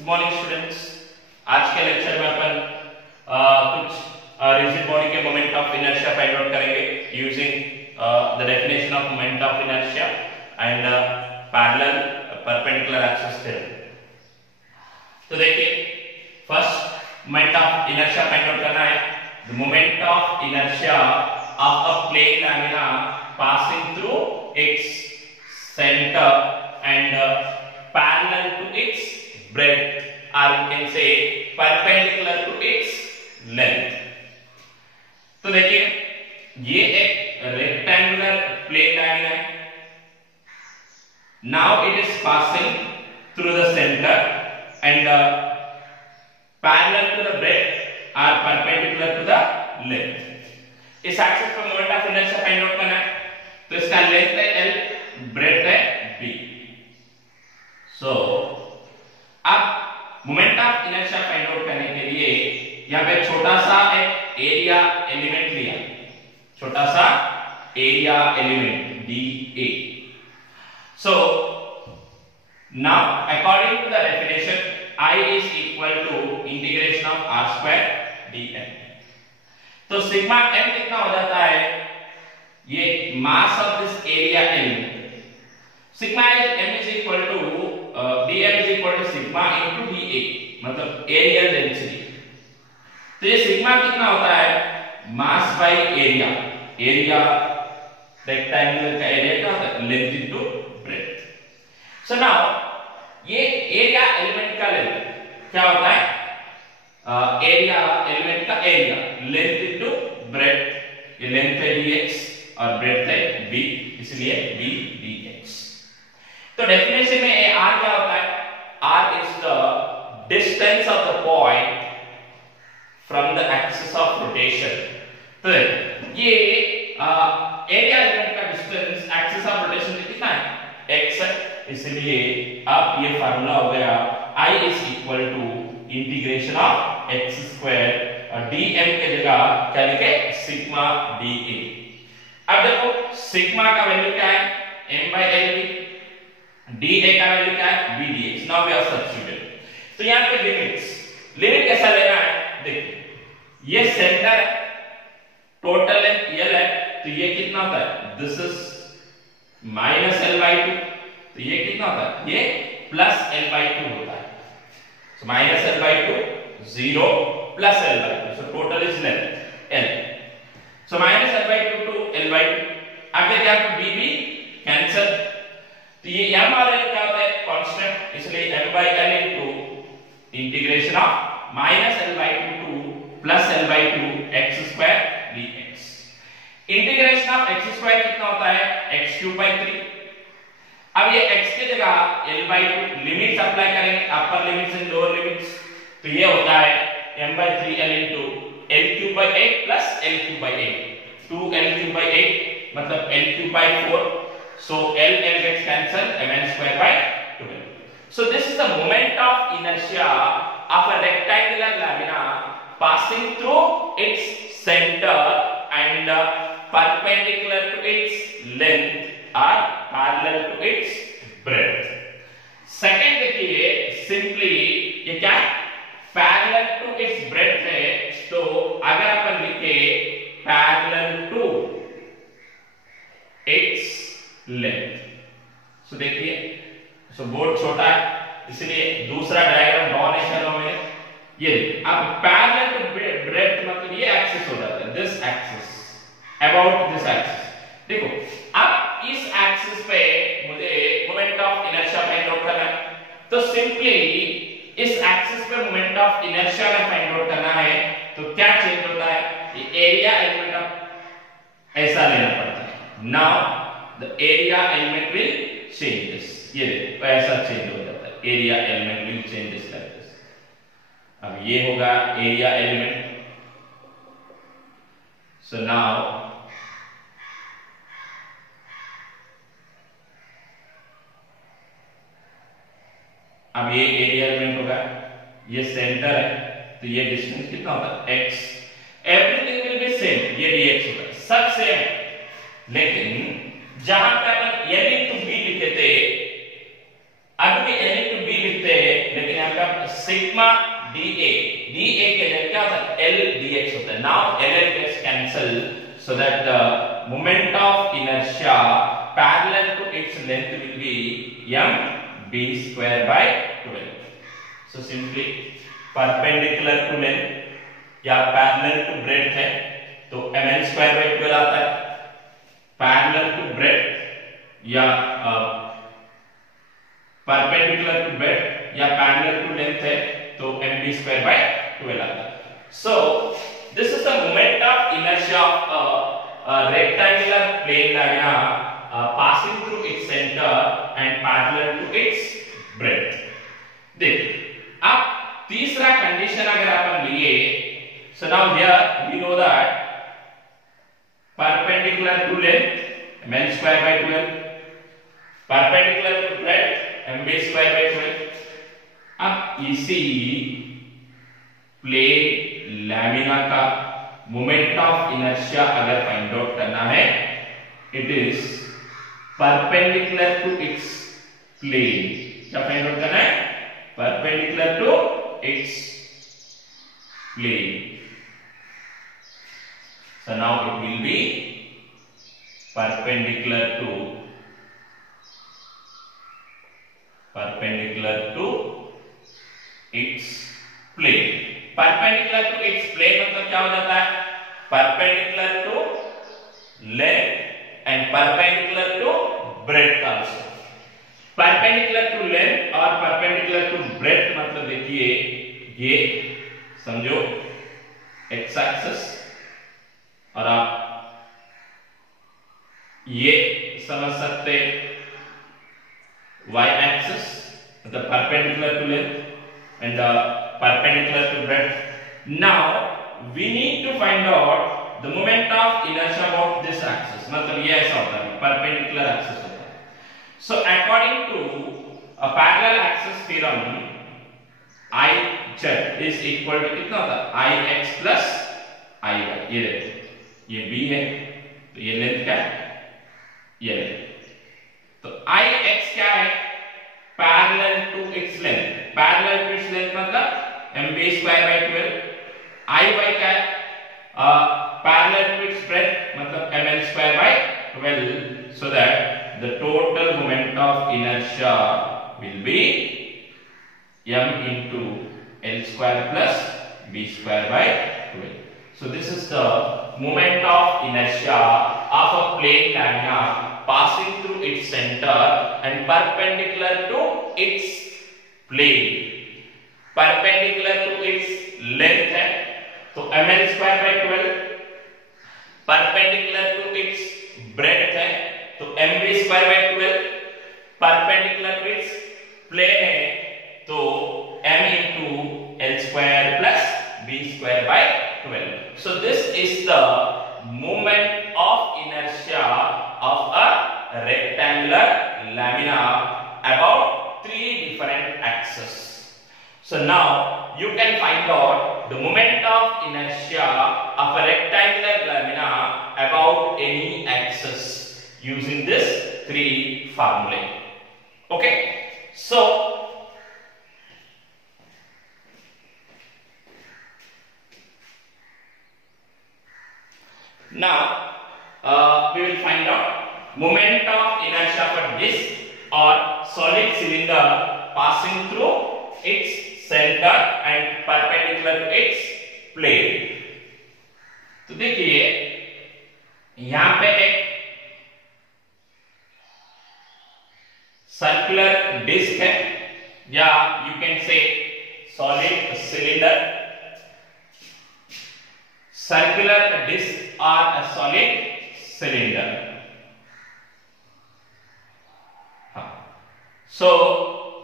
Good morning students. आज के lecture में अपन कुछ रिजिड बॉडी के moment of inertia find out करेंगे using the definition of moment of inertia and parallel perpendicular axis theorem. तो देखिए, first moment of inertia find out करना है। The moment of inertia of a plane lamina passing through its centre and parallel to its breadth, or you can say perpendicular to its length। तो देखिए, ये एक rectangular plane line है। Now it is passing through the center and parallel to the breadth or perpendicular to the length। इस axis पर moment of inertia find out करना है। तो इसका लेंथ है L, ब्रेड्थ है B। सो अब moment of inertia find out करने के लिए यहां पे छोटा सा एक एरिया एलिमेंट लिया, छोटा सा area element dA। So now according to the definition I is equal to integration of r square dm। तो सिग्मा m कितना हो जाता है? ये mass of this area element. Sigma m is equal to dm is equal to sigma into dA, मतलब areal density. तो ये sigma कितना होता है? Mass by area. Area rectangular का एरिया क्या होता है? Length into breadth. So now ये एरिया एलिमेंट का लेंथ क्या होता है? एरिया एलिमेंट का एरिया लेंथ इनटू ब्रेड्थ। ये लेंथ है dx और ब्रेड्थ है b, इसलिए b dx। तो डेफिनेशन में r क्या होता है? r is the distance of the point from the axis of rotation। तो ये एरिया एलिमेंट का डिस्टेंस एक्सिस ऑफ रोटेशन से कितना है? x है। इसलिए अब ये फार्मूला हो गया I is equal to integration of x square और dm के जगह क्या लिखे? Sigma dA। अब देखो, सिग्मा का वैल्यू क्या है? m by L। dA का वैल्यू क्या है? b dx। Now we are substituted. तो यहां पे लिमिट कैसा लेना है? देखिए, ये सेंटर है, टोटल लेंथ L है, तो ये कितना होता है? This is minus L/2। तो ये कितना होता है? ये प्लस L/2 होता है। So minus L/2 0 plus L/2, so total is length L। So minus L/2 to L/2। आगे क्या? b भी कैंसिल। तो ये m और l क्या होता है? कांस्टेंट, इसलिए m by l into integration of minus L/2 two plus L/2 x square dx। Integration of x square कितना होता है? x³ 3। अब ये x की जगह L/2 लिमिट्स अप्लाई करेंगे, अपर लिमिट्स एंड लोअर लिमिट्स। तो ये होता है m/3l into l³/8 plus l³/8। 2l³/8 मतलब l³/4। So L gets cancelled, mn square by 12. So this is the moment of inertia of a rectangular lamina passing through its center and perpendicular to its length or parallel to its breadth. Second देखिए, simply ये क्या है? Parallel to its breadth है। तो अगर अपन लिखे parallel to its length. सो देखिए, सो board छोटा है, इसलिए दूसरा डायग्राम ड्रॉ नहीं कर रहा हूं मैं। ये अब पैरेलल टू ब्रेड्थ मतलब ये एक्सिस हो जाता है, this axis about this axis. देखो, अब इस एक्सिस पे मुझे moment of inertia find out करना है। तो सिंपली इस एक्सिस पे मोमेंट ऑफ इनर्शिया का फाइंड आउट करना है, तो क्या चेंज होता है? ये एरिया एलिमेंट ऐसा लेना पड़ता है। Now the area element will changes। ये ऐसा चेंज हो जाता है, area element will changes like this। अब ये होगा area element। so now अब ये area element होगा, ये सेंटर है, तो ये डिस्टेंस कितना होगा? x। Everything will be same, ये dx होगा, सब सेम है। लेकिन जहां पे अपन L into B लिखे थे, अभी भी L into B लिखते हैं, लेकिन यहाँ पे now LL gets cancelled, so that the moment of inertia parallel to its length will be mb square by 12. So simply perpendicular to length या पैरेलल टू ब्रेड्थ है तो ml स्क्वायर बाय 12 आता है, पैरेलल टू ब्रेड्थ या perpendicular to breadth या parallel to length है तो mb square by 12 आता है. So this is the moment of inertia of a rectangular plane lamina passing through its center and parallel to its breadth. देख अब तीसरा condition अगर अपन लिए, so now here we know that perpendicular to length ml square by 12, perpendicular to breadth mb square by 12. अब इसी plane lamina का moment of inertia अगर find out करना है, it is perpendicular to its plane. क्या find out करना है? Perpendicular to its plane. So now it will be perpendicular to its plane. Perpendicular to its plane मतलब क्या हो जाता है? Perpendicular to length and perpendicular to breadth also. Perpendicular to length और perpendicular to breadth मतलब देखिए ये समझो x axis और आप ये समझ सकते y axis मतलब perpendicular to length and perpendicular to breadth. Now we need to find out the moment of inertia about this axis. मतलब ये ऐसा होता है, perpendicular axis होता है. So according to a parallel axis theorem, I z is equal to कितना होता है? Ix plus Iy. ये देखो ये b है तो ये लेंथ क्या है? ये लेंथ. तो Ix क्या है? Parallel to its length. Parallel to its length मतलब mb स्क्वायर बाय 12. Iy क्या है? पैरेलल टू इट्स ब्रेड्थ मतलब ml square by 12. So that the total moment of inertia will be m into l square plus b square by 12. So this is the moment of inertia of a plane lamina passing through its center and perpendicular to its plane. Perpendicular to its length है तो ml square by 12. Perpendicular to its breadth है तो mb square by 12. Perpendicular to its plane है तो m into l square plus b square by 12. So this is the moment of inertia of a rectangular lamina about three different axes. So now you can find out the moment of inertia of a rectangular lamina about any axis using this three formulae. Okay, so now we will find out moment of inertia for disk or solid cylinder passing through its center and perpendicular to its plane. तो देखिए यहां पे एक circular disc है या you can say solid cylinder. Circular disc or a solid cylinder. So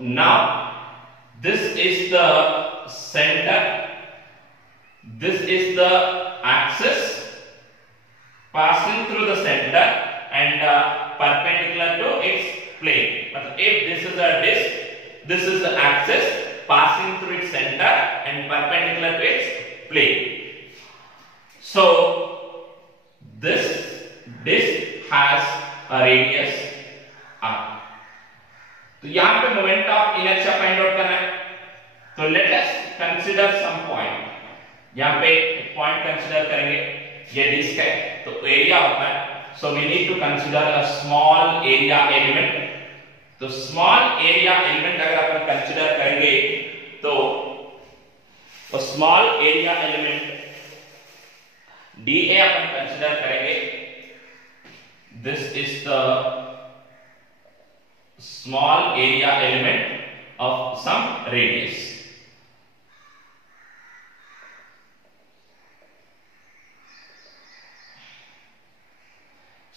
now this is the center, this is the axis passing through the center and perpendicular to its plane. But if this is a disc, this is the axis passing through its center and perpendicular to its plane. So this disc has a radius r. तो यहां पे moment of inertia find out करना है. तो let us consider some point. यहाँ पे point consider करेंगे, ये डिस्क है तो एरिया होता है, so we need to consider a small area element. तो स्मॉल एरिया एलिमेंट अगर अपन कंसीडर करेंगे तो स्मॉल एरिया एलिमेंट DA अपन कंसीडर करेंगे। This is the small area element of some radius.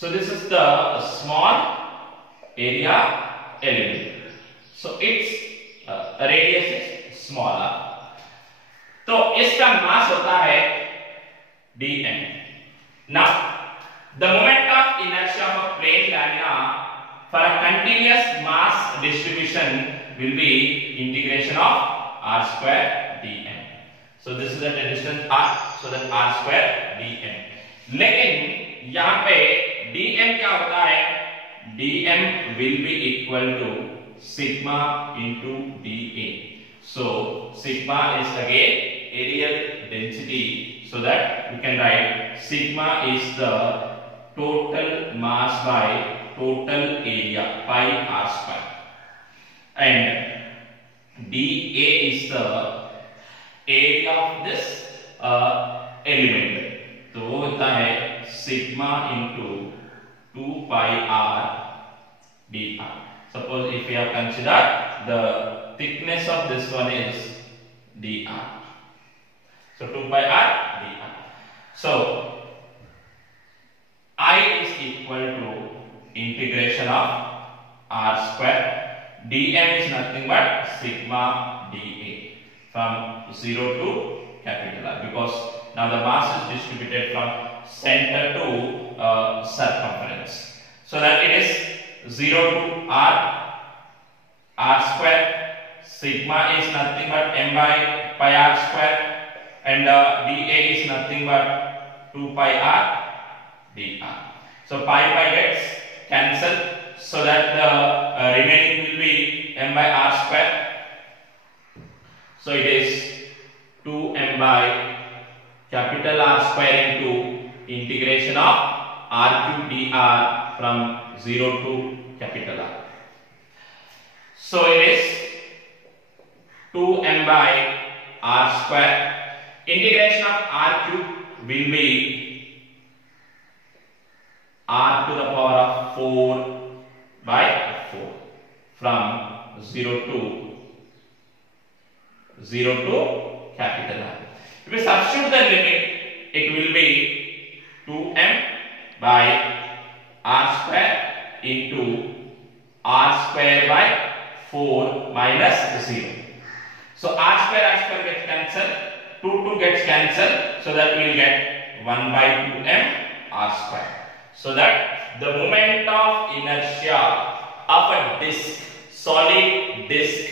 So this is the small area element. So its radius is smaller. तो इसका मास होता है dm. Now the moment of inertia of a plane lamina for a continuous mass distribution will be integration of r square dm. So this is at a distance r, so that r square dm. लेकिन यहाँ पे dm क्या होता है? dm will be equal to sigma into dA. So sigma is again areal density, so that we can write sigma is the total mass by total area pi r square, and dA is the area of this element. तो वो होता है sigma into 2 pi r dr. Suppose if we have considered the thickness of this one is dr, so 2 pi r dr. So I is equal to integration of r square. dm is nothing but sigma dA from 0 to capital R, because now the mass is distributed from center to circumference, so that it is 0 to r square. Sigma is nothing but m by pi r square, and dA is nothing but 2 pi r dr. So pi gets cancelled, so that the remaining will be m by r square. So it is 2m by capital R square into integration of r cube dr from 0 to capital R. So it is 2m by r square. Integration of r cube will be r to the power of 4 by 4 from 0 to capital R. If we substitute the limit, it will be 2m by r square into r square by 4 minus 0. So r square gets cancelled, 2 gets cancelled, so that we will get 1 by 2m r square. So that the moment of inertia of a disk, solid disk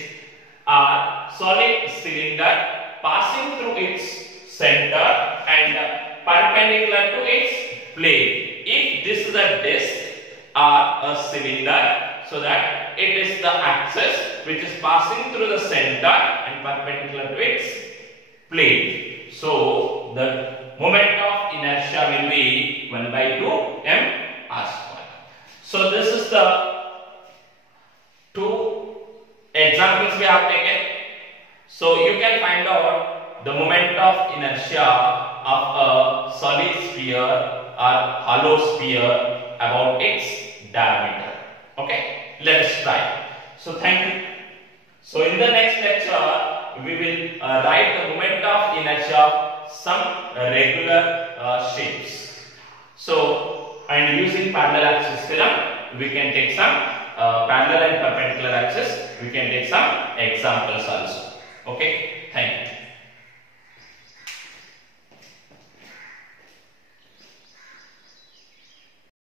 or solid cylinder passing through its center and perpendicular to its plane. If this is a disk or a cylinder, so that it is the axis which is passing through the center and perpendicular to its plane. So the moment of inertia will be 1 by 2 m r square. So this is the two examples we have taken. So you can find out the moment of inertia of a solid sphere or hollow sphere about its diameter. Okay, let us try. So thank you. So in the next lecture we will write the moment of inertia of some regular shapes. So, and using parallel axis theorem we can take some parallel and perpendicular axis, we can take some examples also. Okay, thank you.